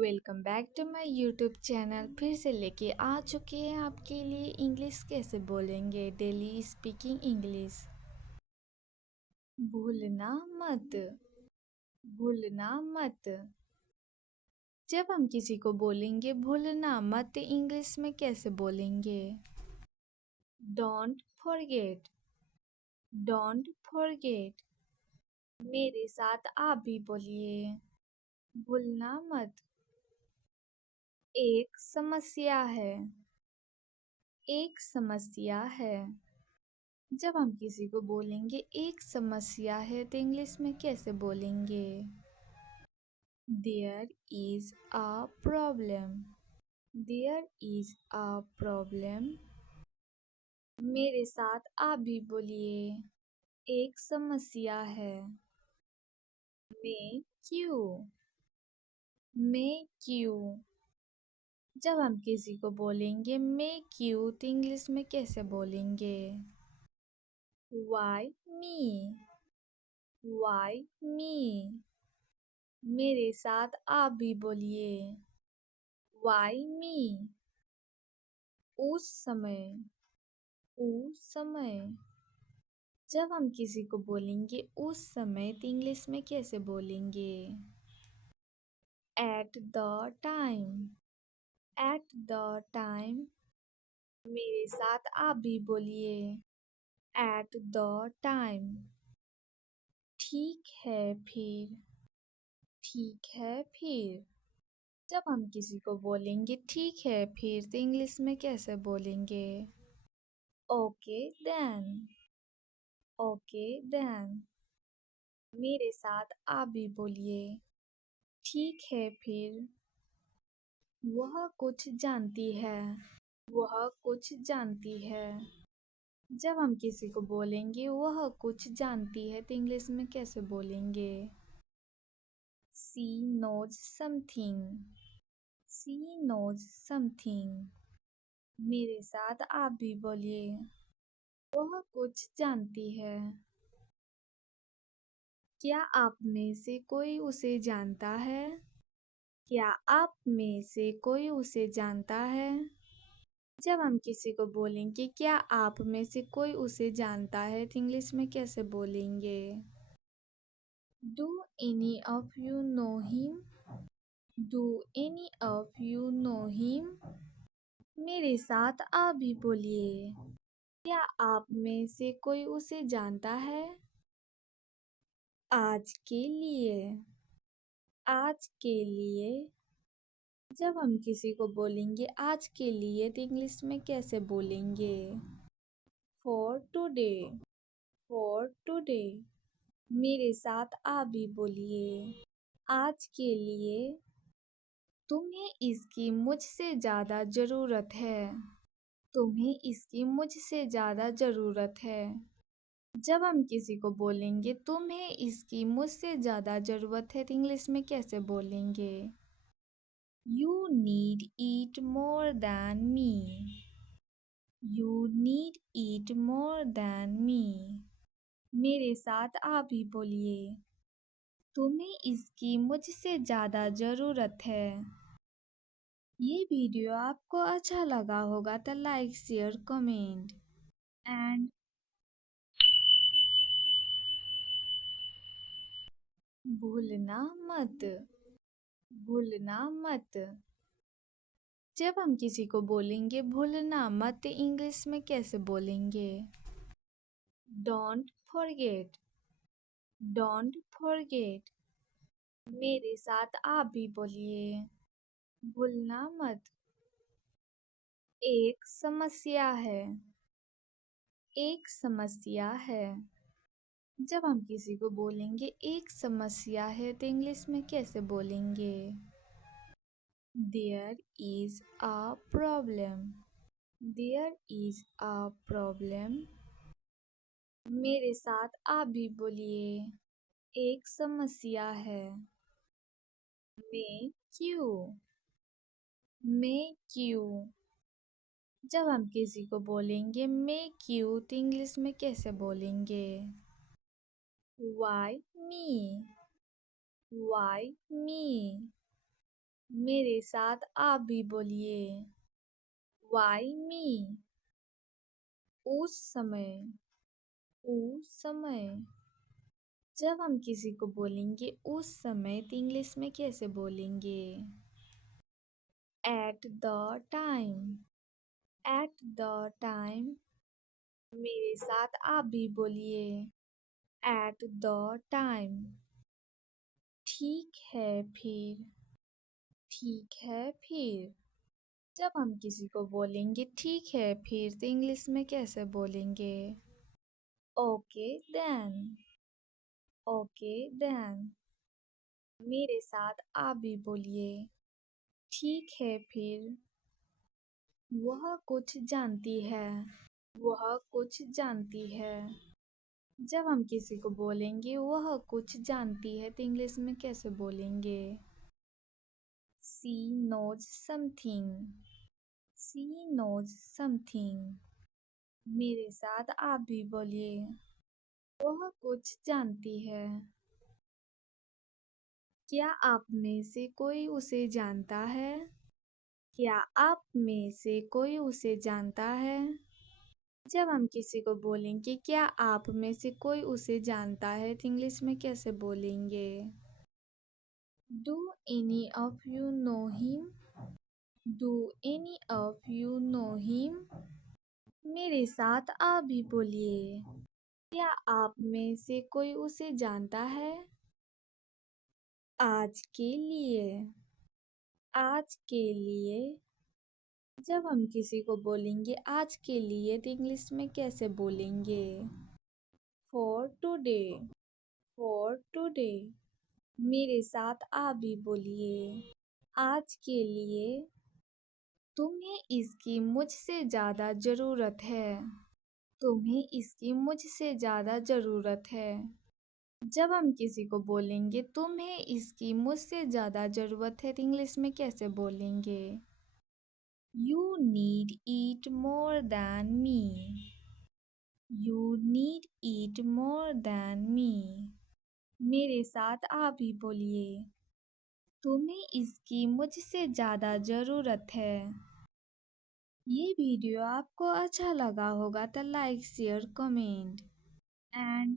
Welcome back to my YouTube channel. फिर से लेके आ चुके हैं आपके लिए इंग्लिश कैसे बोलेंगे, डेली स्पीकिंग इंग्लिश। भूलना मत, भूलना मत। जब हम किसी को बोलेंगे भूलना मत, इंग्लिश में कैसे बोलेंगे? Don't forget, don't forget. मेरे साथ आप भी बोलिए, भूलना मत। एक समस्या है, एक समस्या है। जब हम किसी को बोलेंगे एक समस्या है तो इंग्लिश में कैसे बोलेंगे? There is a problem, there is a problem. मेरे साथ आप भी बोलिए, एक समस्या है। मैं क्यों, मैं क्यों। जब हम किसी को बोलेंगे मैं क्यों तो इंग्लिश में कैसे बोलेंगे? Why me, why me. मेरे साथ आप भी बोलिए, वाई मी। उस समय, उस समय। जब हम किसी को बोलेंगे उस समय तो इंग्लिश में कैसे बोलेंगे? At the time, at the time. मेरे साथ आप भी बोलिए, एट द टाइम। ठीक है फिर, ठीक है फिर। जब हम किसी को बोलेंगे ठीक है फिर तो इंग्लिश में कैसे बोलेंगे? Okay then, okay then. मेरे साथ आप भी बोलिए, ठीक है फिर। वह कुछ जानती है, वह कुछ जानती है। जब हम किसी को बोलेंगे वह कुछ जानती है तो इंग्लिश में कैसे बोलेंगे? सी नोज समथिंग, सी नोज समथिंग। मेरे साथ आप भी बोलिए, वह कुछ जानती है। क्या आप में से कोई उसे जानता है? क्या आप में से कोई उसे जानता है? जब हम किसी को बोलेंगे क्या आप में से कोई उसे जानता है तो इंग्लिश में कैसे बोलेंगे? Do any of you know him, do any of you know him. मेरे साथ आप भी बोलिए, क्या आप में से कोई उसे जानता है? आज के लिए, आज के लिए। जब हम किसी को बोलेंगे आज के लिए तो इंग्लिश में कैसे बोलेंगे? For today, for today. मेरे साथ आप भी बोलिए, आज के लिए। तुम्हें इसकी मुझसे ज़्यादा ज़रूरत है, तुम्हें इसकी मुझसे ज़्यादा ज़रूरत है। जब हम किसी को बोलेंगे तुम्हें इसकी मुझसे ज़्यादा ज़रूरत है तो इंग्लिश में कैसे बोलेंगे? You need it more than me, you need it more than me। मेरे साथ आप भी बोलिए, तुम्हें इसकी मुझसे ज़्यादा ज़रूरत है। ये वीडियो आपको अच्छा लगा होगा तो लाइक शेयर कमेंट एंड भूलना मत, भूलना मत। जब हम किसी को बोलेंगे भूलना मत इंग्लिश में कैसे बोलेंगे? Don't forget, don't forget. मेरे साथ आप भी बोलिए, भूलना मत। एक समस्या है, एक समस्या है। जब हम किसी को बोलेंगे एक समस्या है तो इंग्लिश में कैसे बोलेंगे? There is a problem, there is a problem. मेरे साथ आप भी बोलिए, एक समस्या है। मैं क्यों, मैं क्यों। जब हम किसी को बोलेंगे मैं क्यों तो इंग्लिश में कैसे बोलेंगे? Why me, why me. मेरे साथ आप भी बोलिए। Why me? उस समय। उस समय। जब हम किसी को बोलेंगे उस समय तो इंग्लिश में कैसे बोलेंगे? At the time. At the time. मेरे साथ आप भी बोलिए। At the time. ठीक है फिर। ठीक है फिर। जब हम किसी को बोलेंगे ठीक है फिर तो इंग्लिश में कैसे बोलेंगे? Okay then. Okay then. मेरे साथ आप भी बोलिए। ठीक है फिर। वह कुछ जानती है। वह कुछ जानती है। जब हम किसी को बोलेंगे वह कुछ जानती है तो इंग्लिश में कैसे बोलेंगे? She knows something. She knows something. मेरे साथ आप भी बोलिए। वह कुछ जानती है। क्या आप में से कोई उसे जानता है? क्या आप में से कोई उसे जानता है? जब हम किसी को बोलेंगे क्या आप में से कोई उसे जानता है तो इंग्लिश में कैसे बोलेंगे? Do any of you know him? Do any of you know him? मेरे साथ आप भी बोलिए। क्या आप में से कोई उसे जानता है? आज के लिए। आज के लिए। जब हम किसी को बोलेंगे आज के लिए तो इंग्लिश में कैसे बोलेंगे? For today. For today. मेरे साथ आप भी बोलिए। आज के लिए। तुम्हें इसकी मुझसे ज़्यादा ज़रूरत है। तुम्हें इसकी मुझसे ज़्यादा ज़रूरत है। जब हम किसी को बोलेंगे तुम्हें इसकी मुझसे ज़्यादा ज़रूरत है तो इंग्लिश में कैसे बोलेंगे? You need it more than me. You need it more than me. मेरे साथ आप भी बोलिए। तुम्हें इसकी मुझसे ज़्यादा ज़रूरत है। ये वीडियो आपको अच्छा लगा होगा तो लाइक शेयर कमेंट एंड